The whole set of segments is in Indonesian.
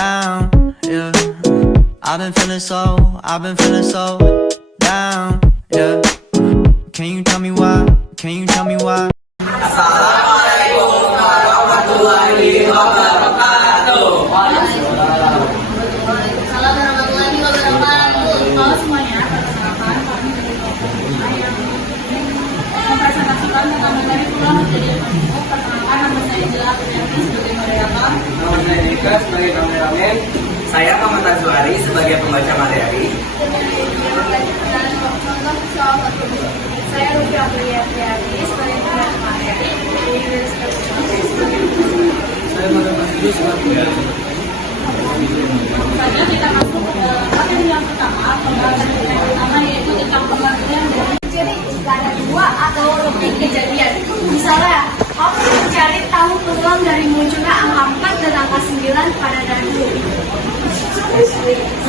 down, yeah. I've been feeling so down, yeah. Can you tell me why? Can you tell me why? Assalamualaikum warahmatullahi wabarakatuh. Waalaikumsalam warahmatullahi wabarakatuh. Halo semuanya, perkenalkan kami dari kelompok 5 yang mempresentasikan tentang materi kuliah menjadi ilmu. Perkenalkan nama saya Jela Apriani sebagai moderator. Nama saya Dika sebagai kameramen. Saya Muhammad Azwari sebagai pembaca materi. Saya Rufi Apriani sebagai pembaca materi. Selanjutnya kita masuk ke materi yang pertama, pembahasan yang pertama yaitu tentang pengertian dari Jadi ada dua atau lebih kejadian. Misalnya, harus mencari tahu peluang dari munculnya angka 4 dan angka 9 pada dadu.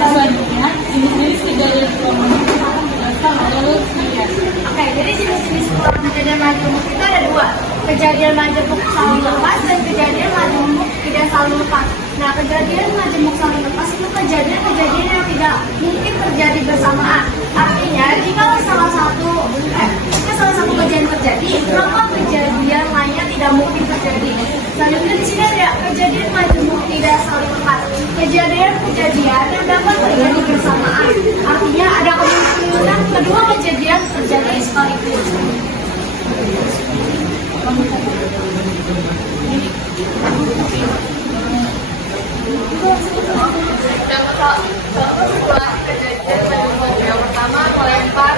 selanjutnya jenis-jenis kejadian peluang akan dijelaskan oleh Lutfian. Oke, jadi jenis-jenis peluang kejadian majemuk itu ada dua. Kejadian majemuk saling lepas dan kejadian majemuk tidak saling lepas. Nah, kejadian majemuk saling lepas itu kejadian-kejadian yang tidak mungkin terjadi bersamaan. Artinya, jika salah satu kejadian terjadi, maka kejadian lainnya tidak mungkin terjadi. Selanjutnya di sini ada kejadian majemuk tidak saling lepas. Kejadian yang dapat terjadi bersamaan. Artinya ada kemungkinan kedua kejadian terjadi sekaligus. Yang pertama melempar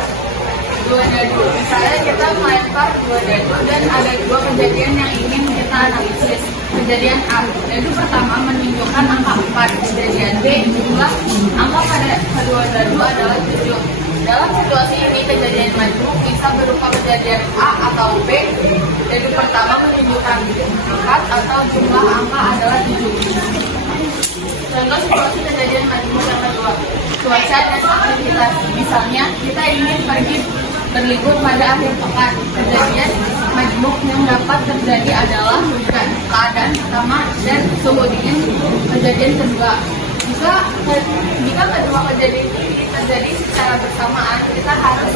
dua dadu. Misalnya kita melempar dua dadu dan ada dua kejadian yang ingin kita analisis. Kejadian A, dadu pertama menunjukkan angka 4. Kejadian B, jumlah angka pada kedua dadu adalah 7. Dalam situasi ini kejadian majemuk bisa berupa kejadian A atau B. Dadu pertama menunjukkan angka atau jumlah angka adalah 7. Contoh situasi kejadian majemuk yang kedua, cuaca dan aktivitas. Misalnya, kita ingin pergi berlibur pada akhir pekan. Kejadian majemuk yang dapat terjadi adalah hujan, keadaan pertama, dan suhu dingin. Kejadian kedua, jika kedua kejadian ini terjadi secara bersamaan, kita harus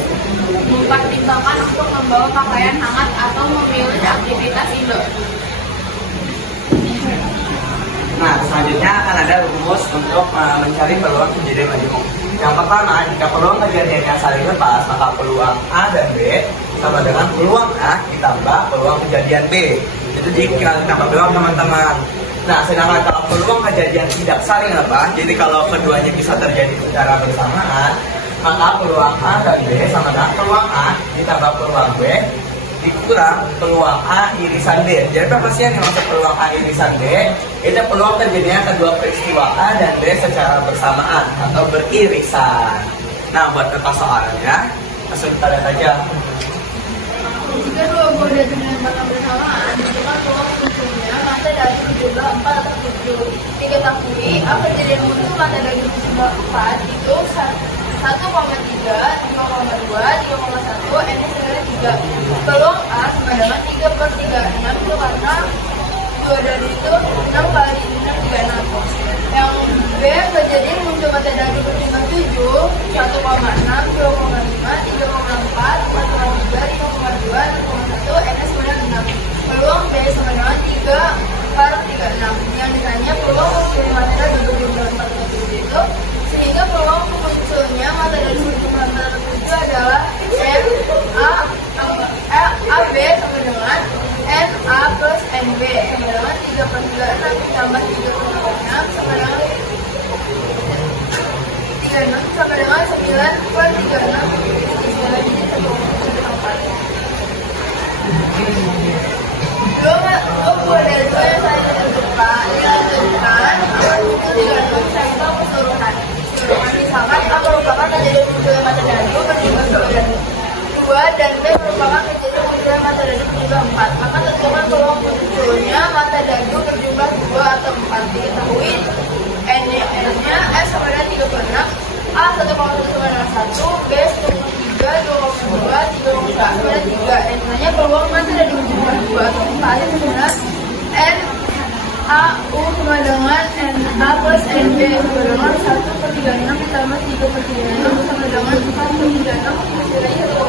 mempertimbangkan untuk membawa pakaian hangat atau memilih aktivitas indoor. Nah, selanjutnya akan ada rumus untuk mencari peluang kejadian majemuk. Yang pertama, jika peluang kejadian yang saling lepas, maka peluang A dan B sama dengan peluang A ditambah peluang kejadian B. Itu jika kita peluang teman-teman. Nah, sedangkan kalau peluang kejadian tidak saling lepas, jadi kalau keduanya bisa terjadi secara bersamaan, maka peluang A dan B sama dengan peluang A ditambah peluang B dikurang peluang A irisan B. Jadi apa sih yang dimaksud peluang A irisan B? Itu peluang terjadinya kedua peristiwa A dan B secara bersamaan atau beririsan. Nah, buat persoalannya, langsung kita lihat aja. Jika dua buah dadu dilemparkan bersamaan, maka peluang munculnya masa dadu berjumlah 4 atau 7. Diketahui, apa kejadian muncul masa dadu berjumlah 4 itu 1,3, 2,2, 3,1, N sebenarnya 3. Peluang A sama dengan 3/36 itu karena dua dadu itu 6 kali 6, 36. Yang B, kejadian muncul masa dadu berjumlah 7, 1,6, 2,5, 3,4, 4,3, 5,2, 6,1, N sebenarnya 6. Peluang B sama dengan 3/36. Yang ditanya peluang dari masa dadu berjumlah 4 atau 7 itu, sehingga peluang munculnya masa dadu berjumlah 4 atau 7 adalah AB sama dengan NA plus NB sama dengan 3/36 ditambah 3/6 sama dengan 36 sama dengan 9/36. Istilah ini buah dadu yang saya tentukan dilanjutkan dengan contoh keseluruhan. Misalkan A merupakan kejadian munculnya masa dadu berjumlah 2 dan 2 dan B merupakan kejadian munculnya masa dadu berjumlah 4. Maka tentukan peluang munculnya masa dadu berjumlah 2 atau 4. Diketahui N-nya S sama dengan 36, A 1,1 sama dengan 1, B 1,3, 2,2, 3,4 sama dengan 3. N-nya peluang masa dadu berjumlah 2 atau 4 adalah N A, U sama dengan NA plus NB sama dengan 1/36 ditambah 3/36 sama dengan 4/36 dikali 1.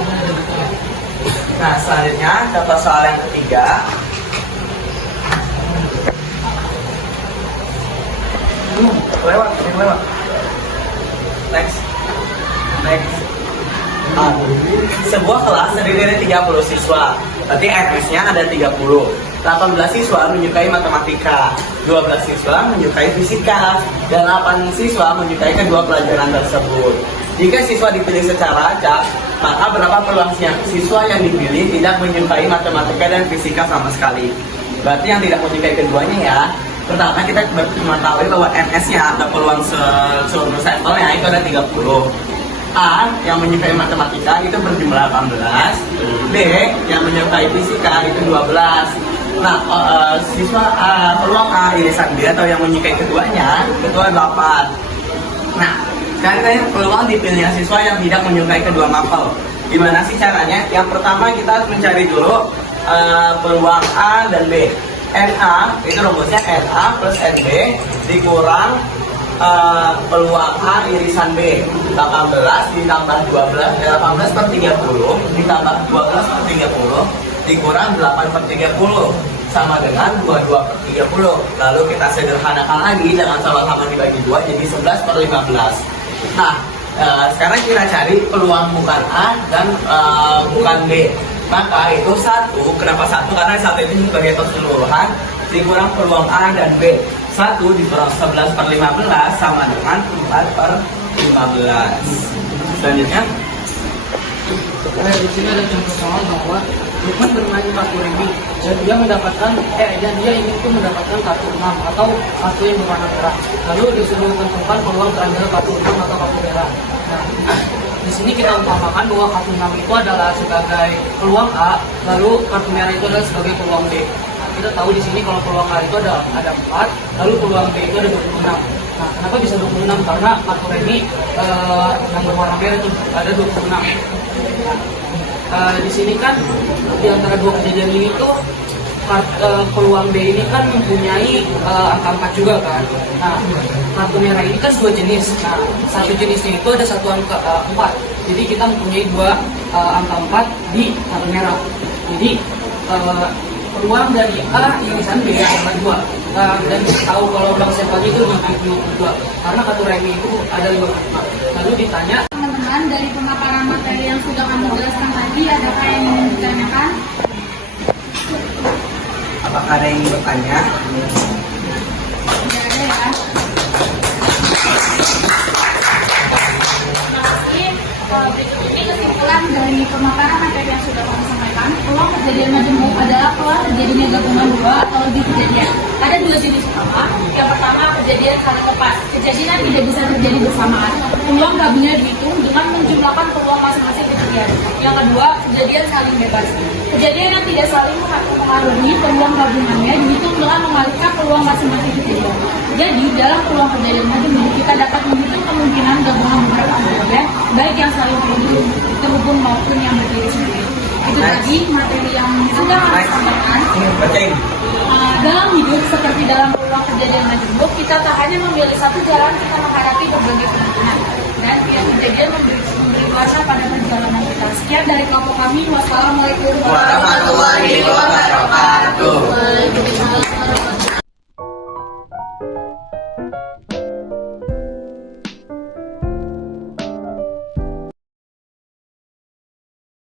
Nah, selanjutnya contoh soal yang ketiga. Lewat. Next. Sebuah kelas terdiri dari 30 siswa. Berarti MS-nya ada 30. 18 siswa menyukai matematika, 12 siswa menyukai fisika, dan 8 siswa menyukai kedua pelajaran tersebut. Jika siswa dipilih secara acak, maka berapa peluang siswa yang dipilih tidak menyukai matematika dan fisika sama sekali? Berarti yang tidak menyukai keduanya ya. Pertama kita mengetahui bahwa MS-nya atau peluang seluruh sampelnya itu ada 30. A yang menyukai matematika itu berjumlah 18. B yang menyukai fisika itu 12. Nah, peluang A irisan B atau yang menyukai keduanya itu 8. Nah, sekarang peluang dipilihnya siswa yang tidak menyukai kedua mapel. Gimana sih caranya? Yang pertama kita harus mencari dulu peluang A dan B. NA itu rumusnya NA plus NB dikurang peluang A irisan B. 18 ditambah 12, 18 per 30 ditambah 12 per 30 dikurang 8 per 30 sama dengan 22 per 30. Lalu kita sederhanakan lagi, jangan sama-sama dibagi 2 jadi 11 per 15. Nah, sekarang kita cari peluang bukan A dan bukan B. Maka itu 1, kenapa 1? Karena 1 itu sebagai keseluruhan dikurang peluang A dan B. 1 dikurang 11 per 15 sama dengan 4 per 15. Selanjutnya, di sini ada contoh soal bahwa Lukman bermain kartu remi dan dia ingin mendapatkan kartu 6 atau kartu yang berwarna merah. Lalu disuruh tentukan peluang terhadap kartu 6 atau kartu merah. Nah, di sini kita umpamakan bahwa kartu 6 itu adalah sebagai peluang A, lalu kartu merah itu adalah sebagai peluang B. Nah, kita tahu di sini kalau peluang A itu ada 4, lalu peluang B itu ada 26. Nah, kenapa bisa 26? Karena kartu remi yang berwarna merah itu ada 26. Di sini kan di antara dua kejadian ini tuh peluang B ini kan mempunyai angka 4 juga kan. Nah, kartu merah ini kan 2 jenis. Nah, satu jenisnya itu ada 1 angka 4. Jadi kita mempunyai 2 angka 4 di kartu merah. Jadi peluang dari A irisan B adalah 2. Dan kita tahu kalau peluang sampelnya itu 52 karena kartu remi itu ada 55. Lalu ditanya, Teman-teman, dari pemaparan materi yang sudah kami jelaskan tadi, adakah yang ingin ditanyakan? apakah ada yang ingin bertanya? Tidak ada ya. Terima kasih. Berikut ini kesimpulan dari pemaparan materi yang sudah kami sampaikan. Peluang kejadian majemuk adalah peluang terjadinya gabungan 2 atau lebih kejadian. Ada 2 jenis utama. Yang pertama, kejadian saling lepas. Kejadian tidak bisa terjadi bersamaan. Peluang gabungnya dihitung dengan menjumlahkan peluang masing-masing kejadian. Yang kedua, kejadian saling bebas. Kejadian yang tidak saling mengaruhi peluang gabungannya dihitung dengan mengalihkan peluang masing-masing kejadian. Jadi, dalam peluang kejadian majemuk, kita dapat menghitung kemungkinan gabungan beberapa kejadian, baik yang saling terhubung maupun yang berdiri sendiri. Itu tadi materi yang sudah kami sampaikan. Bacain. Dalam hidup seperti dalam peluang kejadian majemuk, kita tak hanya memilih satu jalan, kita menghadapi berbagai kemungkinan. Dan tiap kejadian memberi kuasa pada perjalanan kita. Sekian dari kelompok kami. Wassalamualaikum Warahmatullahi wabarakatuh. warahmatullahi wabarakatuh.